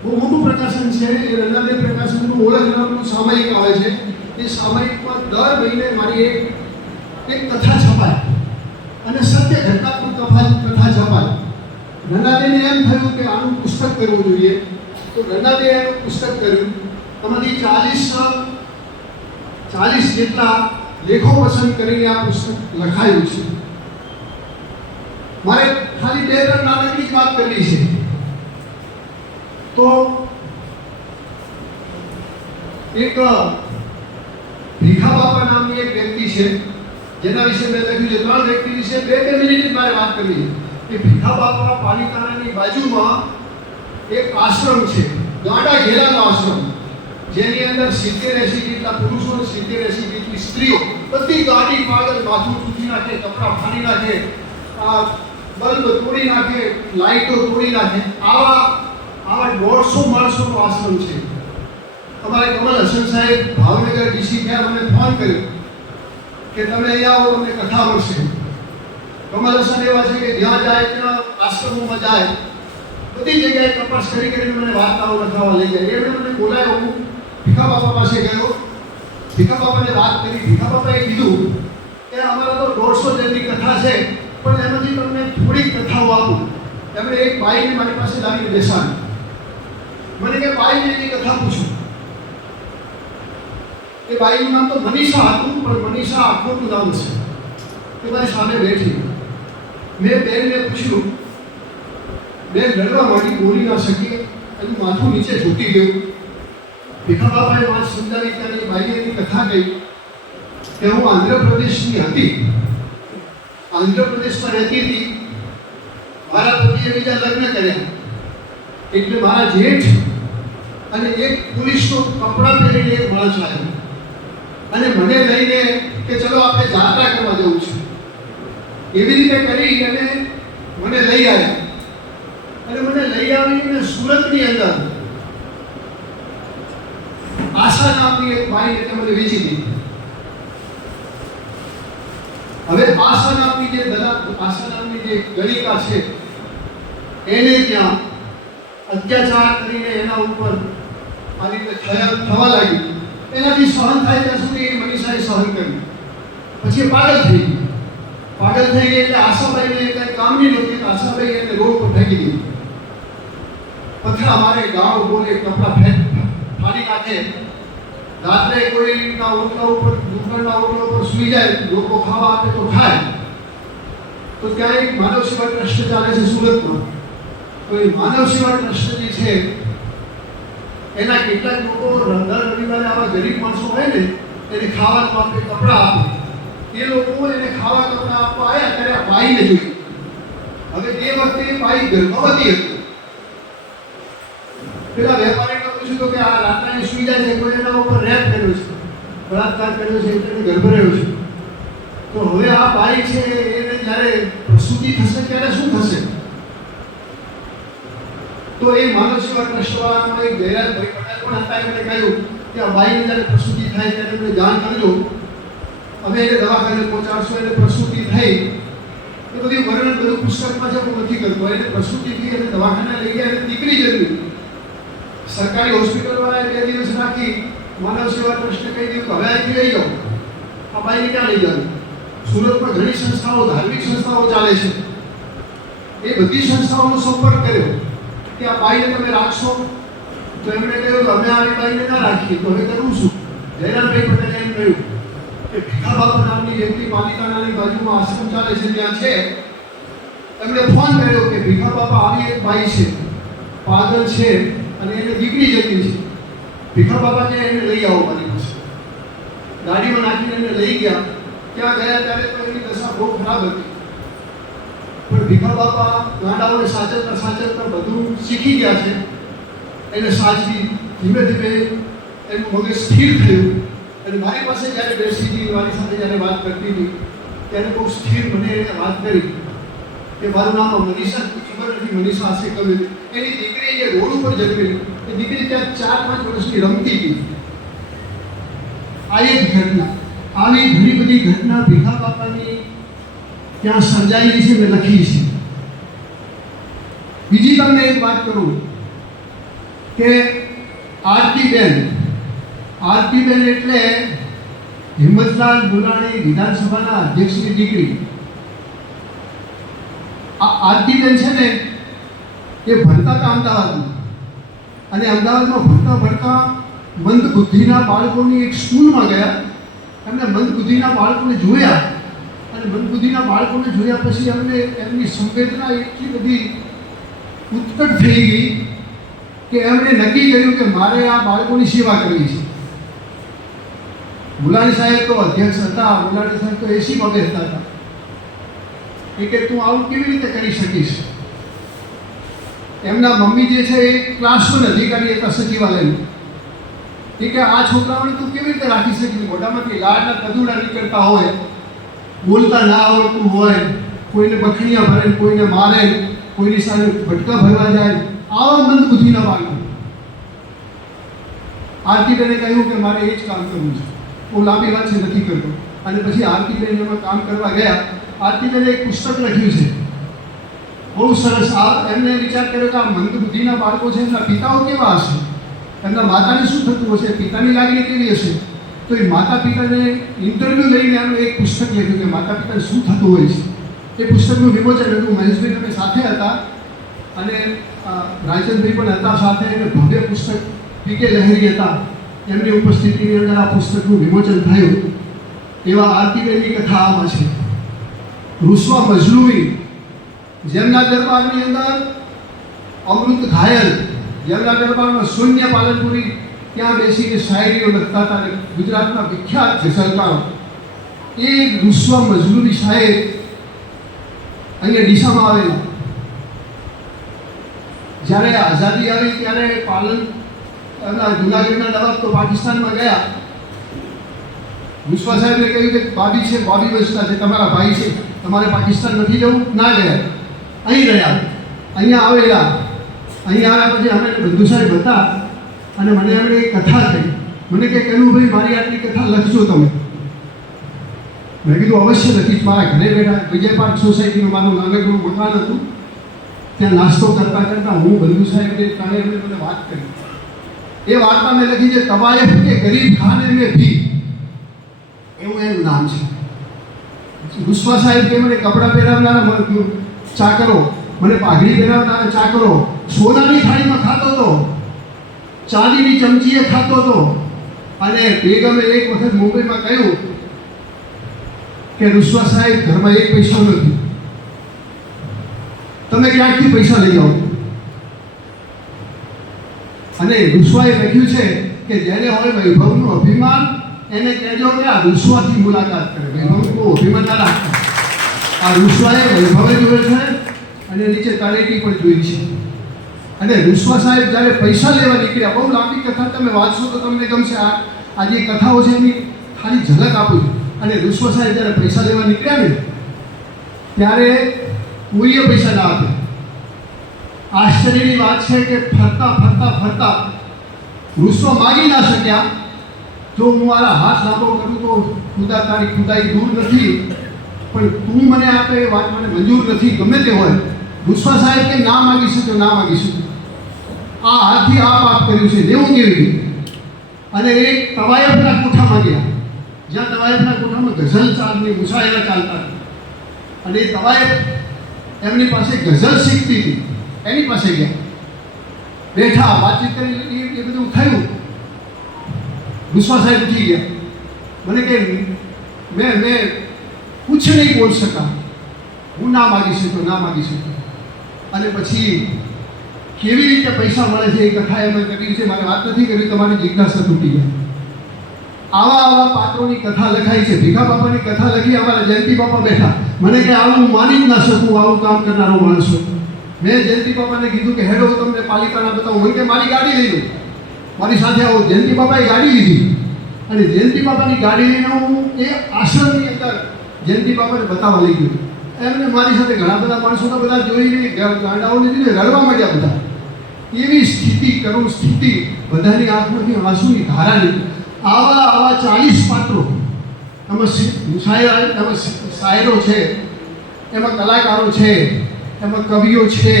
બહુ મોટું પ્રકાશન છે. એ રન્નાદેવ પ્રકાશનનું ઓળખ નામનું સામયિક આવે છે. એ સામયિકમાં દર મહિને મારી એક કથા છપાય અને સત્ય ઘટનાત્મક કથા છપાય. રન્નાદેવને એમ થયું કે આનું પુસ્તક કરવું જોઈએ, તો રન્નાદેવે એનું પુસ્તક કર્યું. એમાંથી 40 જેટલા લેખો પસંદ કરીને આ પુસ્તક લખાયું છે. મારે ખાલી 2-3 નાનકડી જ વાત કરવી છે. તો એક ભીખા બાપા નામની એક વ્યક્તિ છે, જેના વિશે મેં લખ્યું છે. 3 વ્યક્તિ વિશે 2 મિનિટ મારે વાત કરવી છે. એ ભીખા બાપા પાલિતાણાની બાજુમાં એક આશ્રમ છે, ગાંડા ઘેરાનો આશ્રમ, જેની અંદર 70-80 જેટલા પુરુષો અને 70-80 જેટલી સ્ત્રીઓ, બધી ગાડી પાગલ, માથું તૂટી નાખે, કપડાં ફાડી નાખે, બલ્બ તોડી નાખે, લાઈટો તોડી નાખે, આવા 150 માણસોનો આશ્રમ છે. અમારે કમલ હસન સાહેબ ભાવનગર ડીસી થયા, અમને ફોન કર્યો કે તમે અહીંયા આવો, તમને કથા મળશે. કમલ હસન એવા છે કે જ્યાં જાય ત્યાં આશ્રમોમાં જાય, બધી જગ્યાએ તપાસ કરીને મને વાર્તાઓ લખાવવા લઈ જાય. એમણે મને બોલાયો. હું ભીખા બાપા પાસે ગયો ભીખા બાપાને વાત કરી. ભીખા બાપાએ કીધું કે અમારા તો 150 જેટલી કથા છે, પણ એમાંથી તમને થોડીક કથાઓ આપું. એમણે એક બાઈને મારી પાસે લાવીને બેસાડી. મને કે બાઈને એની કથા પૂછું. એ બાઈનું નામ તો મનીષા હતું, પણ મનીષા આખોનું નામ છે. એ મારી સામે બેઠી. મેં બેનને પૂછ્યું. બેન લડવા માંડી, બોલી ના શકી, એનું માથું નીચે ઝૂકી ગયું. ભીખા બાપાએ વાત સમજાવી ત્યારે એ બાઈએ એની કથા કહી કે હું આંધ્રપ્રદેશની હતી. આંધ્રપ્રદેશમાં રહેતી હતી. મારા પતિએ બીજા લગ્ન કર્યા, એટલે મારા જેઠ અને એક પોલીસનો કપડાં પહેરીને એક માણસ આવ્યો અને મને લઈને કે ચલો આપણે જાત્રા કરવા જવું છે. એવી રીતે કરી અને મને લઈ આવ્યા. અને મને લઈ આવીને સુરતની અંદર આશા નામની એક બાઈ એટલે મને વેચી દીધી. હવે આશા નામની જે ગણિકા છે એને ત્યાં અત્યાચાર કરીને એના ઉપર આ રીતે થવા લાગી. એનાથી સહન થાય ત્યાં સુધી એ મનીષાએ સહન કર્યું. પછી એ પાગલ થઈ ગઈ. પાગલ થઈ ગઈ એટલે આશાબાઈને કંઈ કામની નહોતી. આશાબાઈ એને રોડ પર ફેંકી દીધી. પથરા મારે, ગાળો બોલે, કપડાં ફાડી નાખે. રાત્રે કોઈના ઓટલા ઉપર, દુકાનના ઓટલા ઉપર સૂઈ જાય, લોકો ખાવા આપે તો ખાય. તો ત્યાં એક માનવ સેવા ટ્રસ્ટ ચાલે છે સુરતમાં. તો એ માનવ સેવા ટ્રસ્ટ જે છે એના કેટલાક લોકો દર રવિવારે આવા ગરીબ માણસો હોય ને એને ખાવાનું આપે, કપડાં આપે. એ લોકો એને ખાવા કપડાં આપવા આવ્યા ત્યારે આ બાઈને જોઈ. હવે એ વખતે એ બાઈ ગર્ભવતી હતી. પેલા વેપારીને પૂછ્યું તો કે આ રાત્રે સૂઈ જાય છે, કોઈ એના ઉપર રેપ કર્યો છે, બળાત્કાર કર્યો છે, એટલે ગર્ભ રહ્યો છે. તો હવે આ બાઈ છે એને જ્યારે પ્રસૂતિ થશે ત્યારે શું થશે? તો એ માનવ સેવા ટ્રસ્ટવાળાનો એક જયરાજભાઈ પટેલ પણ હતા. એમણે કહ્યું કે આ બાઈને જ્યારે પ્રસૂતિ થાય ત્યારે એમને જાણ કરજો, અમે એને દવાખાને પહોંચાડશો. એને પ્રસૂતિ થઈ એ બધી વર્ણન બધું પુસ્તકમાં છે, હું નથી કરતો. એને પ્રસૂતિ થઈ અને દવાખાને લઈ ગયા અને દીકરી જન્મી. સરકારી હોસ્પિટલવાળાએ 2 દિવસ રાખી. માનવ સેવા ટ્રસ્ટે કહી દીધું હવે અહીંથી લઈ જાઓ, આ બાઈને ક્યાં લઈ જાવ? સુરતમાં ઘણી સંસ્થાઓ, ધાર્મિક સંસ્થાઓ ચાલે છે. એ બધી સંસ્થાઓનો સંપર્ક કર્યો કે આ બાઈને તમે રાખશો. તો એમણે કહ્યું કે અમે આ બાઈને ના રાખીએ, તો હવે કરવું શું? જયરામભાઈ પટેલે એમ કહ્યું કે ભીખા બાપા નામની વ્યક્તિ પાલિતાણાની બાજુમાં આશ્રમ ચાલે છે, ત્યાં છે. એમણે ફોન કર્યો કે ભીખા બાપા આવી એક બાઈ છે, પાગલ છે અને એને દીકરી જતી છે. ભીખા બાપાને એને લઈ આવો મારી પાસે. ગાડીમાં નાખીને એને લઈ ગયા. ત્યાં ગયા ત્યારે તો એની દશા બહુ ખરાબ હતી. પણ ભીખા બાપા ગાડાઓને સાચવતા બધું શીખી ગયા છે. એને સાચવી ધીમે ધીમે એનું મગજ સ્થિર થયું. અને મારી પાસે જ્યારે બેસી હતી, મારી સાથે જ્યારે વાત કરતી હતી ત્યારે બહુ સ્થિર મને એને વાત કરી કે મારું નામ મનીષા, ખબર નથી મનીષા હશે કવિ. એની દીકરી જે રોડ ઉપર જન્મેલી, એ દીકરી ત્યાં 4-5 વર્ષની રમતી હતી. આ એક ઘટના. આવી ઘણી બધી ઘટના ભીખા બાપાની ત્યાં સર્જાયેલી છે, મેં લખી છે. બીજી તમને એક વાત કરું કે આરતીબેન એટલે હિંમતલાલ દુલાણી વિધાનસભાના અધ્યક્ષની દીકરી. આ આરતીબેન છે ને એ ભણતા હતા અમદાવાદમાં. અને અમદાવાદમાં ભણતા મંદ બુદ્ધિના બાળકોની એક સ્કૂલમાં ગયા. એમને મંદ બુદ્ધિના બાળકોને જોયા અને મંદ બુદ્ધિના બાળકોને જોયા પછી એમને એમની સંવેદના એટલી બધી ઉત્કટ થઈ ગઈ કે એમણે નક્કી કર્યું કે મારે આ બાળકોની સેવા કરવી છે. મુલાણી સાહેબ તો અધ્યક્ષ હતા. મુલાણી સાહેબ તો એસીમાં બેસતા હતા. એ કે તું આવું કેવી રીતે કરી શકીશ? એમના મમ્મી જે છે એ ક્લાસ 1 અધિકારી હતા સચિવાલયનું. એ કે આ છોકરાઓને તું કેવી રીતે રાખી શકીશ? મોઢામાંથી લાળના કદુડા નીકળતા હોય, બોલતા ના આવડતું હોય, કોઈને બખણીયા ભરે, કોઈને મારે, કોઈની સાથે ભટકા ભરવા જાય, આવા મંદ બુદ્ધિના બાળકો. આરતીબેને કહ્યું કે મારે એ જ કામ કરવું છે. બહુ લાંબી વાત છે, નથી કરતો. અને પછી આરતીબેન એમાં કામ કરવા ગયા. આરતીબેને એક પુસ્તક લખ્યું છે, બહુ સરસ. એમને વિચાર કર્યો કે આ મંદ બુદ્ધિના બાળકો છે, એમના પિતાઓ કેવા હશે, એમના માતાને શું થતું હશે, પિતાની લાગણી કેવી હશે. તો એ માતા પિતાને ઇન્ટરવ્યૂ લઈને એમણે એક પુસ્તક લખ્યું કે માતા પિતાને શું થતું હોય છે. એ પુસ્તકનું વિમોચન હતું. મહેશભાઈ અમે સાથે હતા અને રાજનભાઈ પણ હતા સાથે, અને ભવ્ય પુસ્તક પી.કે. લહેરી હતા, એમની ઉપસ્થિતિની અંદર આ પુસ્તકનું વિમોચન થયું. એવા આરતીબેનની કથા આમાં છે. રૂસવા મજલુમી, જેમના દરબારની અંદર અમૃત ઘાયલ, જેમના દરબારમાં શૂન્ય પાલનપુરી ત્યાં બેસીને શાયરીઓ લખતા હતા અને ગુજરાતના વિખ્યાત ગઝલકારો એ રૂસવા મજલુમી સાહેબ અહીંયા ડીસામાં આવેલા. જ્યારે આઝાદી આવી ત્યારે જુનાગઢના નવાબ તો પાકિસ્તાનમાં ગયા. રૂસવા સાહેબને કહ્યું કે બાબી છે, બાબી વસતા છે, તમારા ભાઈ છે, તમારે પાકિસ્તાન નથી જવું. ના ગયા, અહીં રહ્યા, અહીંયા આવેલા. અહીંયા આવ્યા પછી અમે બંધુ સાહેબ હતા અને મને એમણે એક કથા કહી. મને કે કનુભાઈ મારી આટલી કથા લખજો તમે. મેં કીધું અવશ્ય લખીશ. મારા ઘરે બેઠા વિજય પાર્ક સોસાયટીનું મારું નાનકડું મકાન હતું, ત્યાં નાસ્તો કરતાં કરતાં હું બંધુ સાહેબને કારણે એમણે મને વાત કરી. એ વાર્તા મેં લખી છે, તવાયફ કે ગરીબ ખાને મેં ભી, એવું એનું નામ છે. રૂસવા સાહેબ કે મને કપડાં પહેરાવનારા ચાકરો, મને પાઘડી પહેરાવનારા ચાકરો, સોનાની થાળીમાં ખાતો હતો, ચાંદીની ચમચીએ ખાતો હતો. અને બેગમે એક વખત મુંબઈમાં કહ્યું કે રૂસવા સાહેબ ઘરમાં એક પૈસા નથી, તમે ક્યાંકથી પૈસા લઈ આવો. અને રૂસવાએ લખ્યું છે કે જેને હોય વૈભવનું અભિમાન એને કહેજો કે આ રૂસવાથી મુલાકાત કરે. વૈભવનું અભિમાન ના રાખતા. આ રૂસવાએ વૈભવે જોયે છે અને નીચે તળેટી પણ જોઈ છે. અને રૂસવા સાહેબ જ્યારે પૈસા લેવા નીકળ્યા, બહુ લાંબી કથા, તમે વાંચશો તો તમને ગમશે. આ જે કથાઓ છે એની ખાલી ઝલક આપું છું. અને રૂસવા સાહેબ જ્યારે પૈસા લેવા નીકળ્યા ને ત્યારે કોઈએ પૈસા ના આપે. આશ્ચર્યની વાત છે કે ફરતા ફરતા ફરતા રૂસવા માગી ના શક્યા. જો હું મારા હાથ લાંબો કરું તો ખુદા તારી ખુદાઈ દૂર નથી, પણ તું મને આપે એ વાત મને મંજૂર નથી, ગમે તે હોય. રૂસવા સાહેબ કે ના માગી શકો, ના માગી શકો. આ હાથથી આ પાપ કર્યું છે, દેવું કેવી રીતે? અને એક તવાયફના કોઠામાં ગયા, જ્યાં તવાયફના કોઠામાં ગઝલ ચાલની મુશાયરા ચાલતા હતા. અને એ તવાયફ એમની પાસે ગઝલ શીખતી હતી, એની પાસે ગયા, બેઠા, વાતચીત કરી, એ બધું થયું. રૂસવા સાહેબ ઉઠી ગયા. મને કે મેં કુછ નહીં બોલ શકા, હું ના માગી શકો, ના માગી શકો. અને પછી કેવી રીતે પૈસા મળે છે એ કથા એમાં કરી છે. મારે વાત નથી કરી, તમારી જિજ્ઞાસા તૂટી જાય. આવા પાત્રોની કથા લખાઈ છે. ભીખા બાપાની કથા લખી, અમારા જયંતિ બાપા બેઠા. મને કે આવું હું માની જ ના શકું, આવું કામ કરનારો માણસ છું. મેં જયંતિ બાપાને કીધું કે હેડો તમને પાલિકાના બતાવું. મને કે મારી ગાડી લઈ લો, મારી સાથે આવો. જયંતિ બાપાએ ગાડી લીધી અને જયંતિ બાપાની ગાડી લઈને હું એ આશ્રમની અંદર જયંતિ બાપાને બતાવવા લઈ ગયો. એમને મારી સાથે ઘણા બધા માણસો તો બધા જોઈને ગાંડાઓ લીધીને રડવા માંડ્યા બધા. એવી સ્થિતિ, કરુણ સ્થિતિ, બધાની આંખમાંથી આંસુની ધારા નીકળી. આવા 40 પાત્રો એમાં શાયરો છે, એમાં કલાકારો છે, એમાં કવિઓ છે,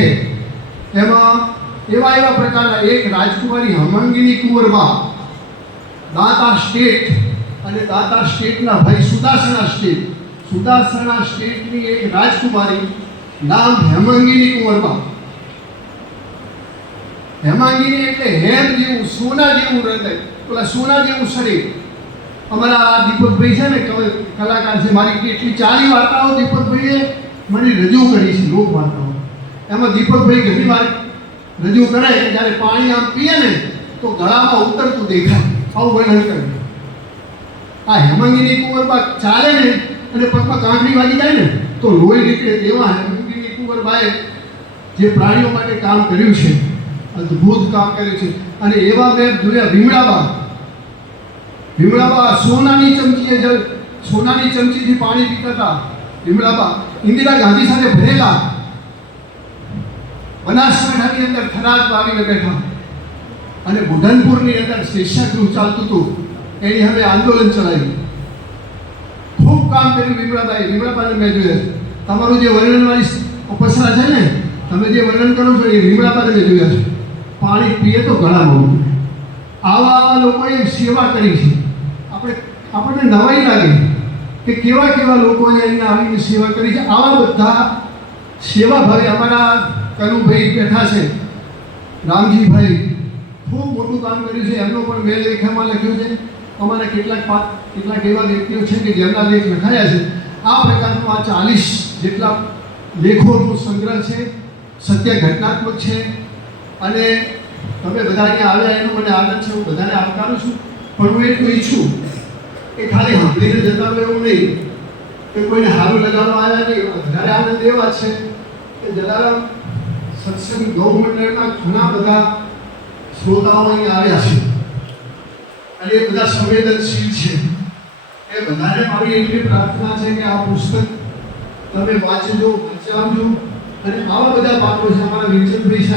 એમાં એવા પ્રકારના એક રાજકુમારી હેમાંગિની કુંવરબા, દાંતા સ્ટેટ અને દાંતા સ્ટેટના ભાઈ સુદાસણા સ્ટેટની એક રાજકુમારી, નામ હેમાંગિની કુંવરબા. હેમાંગિની એટલે હેમ જેવું, સોના જેવું હૃદય, પેલા સોના જેવું શરીર. અમારા દીપકભાઈ છે ને, કલાકાર છે, મારી કેટલી 40 વાર્તાઓ દીપકભાઈએ મને રજૂ કરી છે, લોક વાર્તાઓ. એમાં દીપકભાઈ ઘણી વાર રજૂ કરે કે જ્યારે પાણી આમ પીએ ને તો ગળામાં ઉતરતું દેખાય, આવું વર્ણન કરે. આ હેમાંગિની કુંવરબા ચાલે ને અને પગમાં કાંકરી વાગી જાય ને તો લોહી નીકળે. તેવા હેમાંગિની કુંવરબાએ જે પ્રાણીઓ માટે કામ કર્યું છે, અદ્ભુત કામ કર્યું છે. અને એવા મેં જોયા ભીમડાબા સોનાની ચમચીથી પાણી પીતા હતા. ભીમડાબા ઇન્દિરા ગાંધી સાથે ભરેલા, બનાસકાંઠાની અંદર થરાદ આવીને બેઠા અને બુઢનપુરની અંદર શિક્ષાગૃહ ચાલતું હતું, એની હવે આંદોલન ચલાવ્યું. ખૂબ કામ કર્યું ભીમડાબાએ. ભીમડાબાને મેં જોયા છે. તમારું જે વર્ણનવાળી ઉપસરા છે ને, તમે જે વર્ણન કરો છો એ ભીમડાબાને મેં જોયા છે. પાણી પીએ તો ગળામાં ઉતરે. આવા લોકોએ સેવા કરી છે. આપણે આપણને નવાઈ લાગે કે કેવા કેવા લોકોએ અહીંયા આવીને સેવા કરી છે. આવા બધા સેવાભાવી અમારા કનુભાઈ બેઠા છે, રામજીભાઈ ખૂબ મોટું કામ કર્યું છે. એમનો પણ મેં લેખમાં લખ્યું છે. અમારા કેટલાક એવા વ્યક્તિઓ છે કે જેમના લેખ લખાયા છે. આ પ્રકારનો આ 40 જેટલા લેખોનો સંગ્રહ છે, સત્ય ઘટનાત્મક છે. અને તમે બધા અહીંયા આવ્યા એનો મને આનંદ છે, હું બધાને આવકારું છું. પણ હું એટલું ઈચ્છું કે ખાલી સાંભળીને જતા રહો એવું નહીં, કે કોઈને સારું લગાડવા આવ્યા નહીં. વધારે આનંદ એ વાત છે કે જલારામ સત્સંગ ગૌમંડળના ઘણા બધા શ્રોતાઓ અહીં આવ્યા છે અને એ બધા સંવેદનશીલ છે. એ બધાને મારી એટલી પ્રાર્થના છે કે આ પુસ્તક તમે વાંચજો, વંચાવજો. અને આવા બધા પાત્રો છે. અમારા વિરચંદભાઈ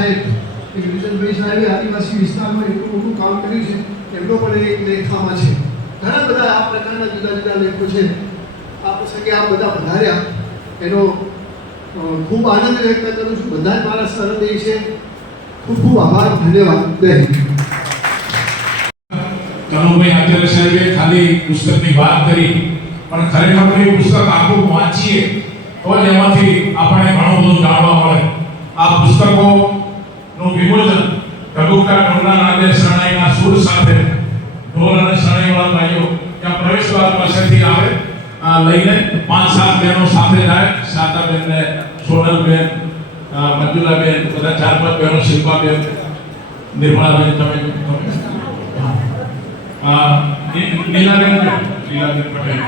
સાહેબે આદિવાસી વિસ્તારમાં એટલું મોટું કામ કર્યું છે. એમનો પણ એક લેખામાં છે. ઘણા બધા આ પ્રકારના જુદા જુદા લેખો છે. આ પ્રસંગે આ બધા વધાર્યા એનો ખૂબ આનંદ વ્યક્ત કરું છું. બધા જ મારા સહૃદય છે. ખૂબ ખૂબ આભાર, ધન્યવાદ. જય હિન્દ. કનુભાઈ આચાર્ય સાહેબે ખાલી પુસ્તકની વાત કરી, પણ ખરેખર એ પુસ્તક આખું વાંચીએ તો જ એમાંથી આપણને ઘણું બધું જાણવા મળે. આ પુસ્તકોનું વિમોચન ટબુકટા ટોલના નાદે શરણાઈના સુર સાથે ઢોલ અને શરણાઈવાળા ભાઈઓ ત્યાં પ્રવેશદ્વાર પાસેથી આવે લઈને 5-7 બહેનો સાથે જાય. શારદાબેન ને સોનલબેન, મંજુલાબેન, બધા 4-5 બહેનો, શિલ્પાબેન, નિર્મળાબેન, તમે નીલાબેન પટેલ